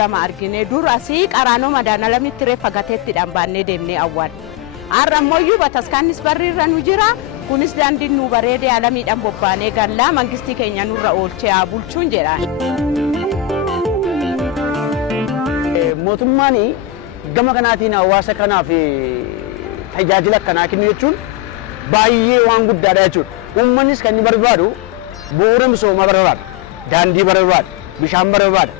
lama argine dur asii qaraanoo madaana lamitti reeffa gateettiidhaan baannee deemnee awwaal. Har'a ammoo bataskaanis barriirra nu jira. Kunis daandiin nu bareedee alamiidhaan bobbaanee gallaa mangistii keenya nurra oolchee haa bulchuun jedhaan. Mootummaan gama kanaatiin hawaasa kanaaf tajaajila akkanaa kennu jechuun baay'ee waan guddaadha jechuudha. Uummannis kan inni barbaadu bu'uura misoomaa barbaada, daandii barbaada, bishaan barbaada.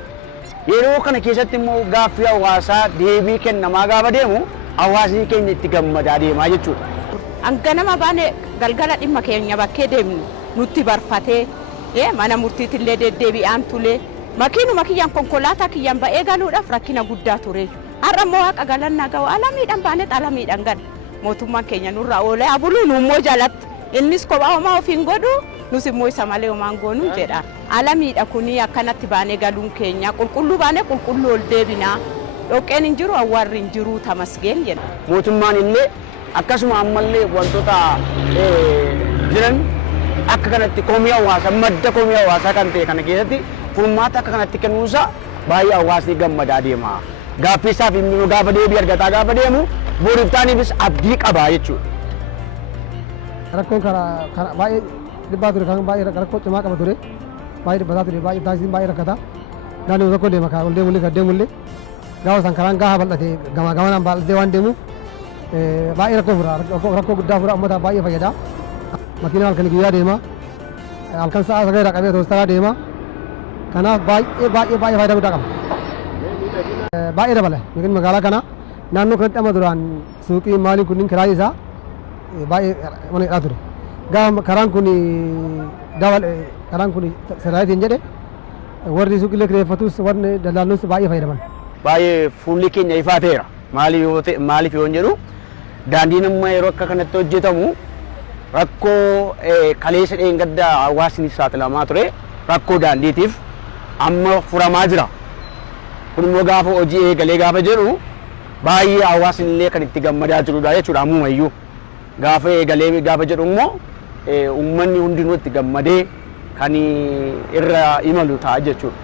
Yeroo kana keessatti immoo gaaffii hawaasaa deebii kennamaa gaafa deemu hawaasni keenya itti gammadaa deemaa jechuudha. Ganama baane galgala dhimma keenya bakkee deemnu nutti barfatee mana murtiitillee deddeebi'aan tulee makiinuma kiyyaan konkolaataa kiyyaan ba'ee galuudhaaf rakkina guddaa ture. Har'a immoo waaqa galannaa gahu alamiidhaan baanee alamiidhaan gala. Mootummaan keenya nurra oolee abuluu nu immoo jalatti innis kophaa homaa ofiin godhu nus immoo isa malee homaan goonuu jedha. Alamiidha kuni akkanatti baanee galuun keenya qulqulluu baanee qulqulluu ol deebinaa. Dhoqqeen hin jiru awwaarri hin jiru tamasgeen jedha. Mootummaan illee akkasuma ammallee wantoota jiran akka kanatti komii hawaasaa madda komii hawaasaa kan ta'e kana keessatti furmaata akka kanatti kennuunsa baay'ee hawaasni gammadaa deema. Gaaffii isaaf immoo gaafa deebii argataa gaafa deemu booriftaaniifis abdii qabaa jechuudha. Rakkoon karaa baay'ee dhibbaa ture kan baay'ee rakkoo cimaa qaba ture baay'ee dhibbataa ture baay'ee taasisiin baay'ee rakkata naannoo tokko deema kaa ol deemullee gad deemullee gaafa san karaan gaafa bal'ate gamanaan bal'atee waan deemuuf baay'ee rakkoo guddaa fura ummata baay'ee fayyada. Makiinaa halkan guyyaa deema halkan sa'a sagalii qabee toostaraa deema kanaaf baay'ee faayidaa guddaa qaba. Baay'ee dabala magaalaa kana naannoo kanatti amma duraan suuqii maaliin kunniin kiraa isaa baay'ee mana hidhaa ture. Gaafa karaan kun sirraatiin jedhe warri suuqiilee kireeffatus warri daldalus baay'ee fayyadaman. Baay'ee fuulli keenya ifaa ta'eera. Maaliif yoo jedhu daandiin amma yeroo akka kanatti hojjetamu rakkoo kaleessa dheengaddaa hawaasni saaxilamaa ture rakkoo daandiitiif amma furamaa jira. Kun immoo gaafa hojii eegalee gaafa jedhu baay'ee hawaasni illee kan itti gammadaa jirudha jechuudha ammumayyuu. Gaafa eegalee gaafa jedhu immoo uummanni hundinuu itti gammadee kan irra imalu ta'a jechuudha.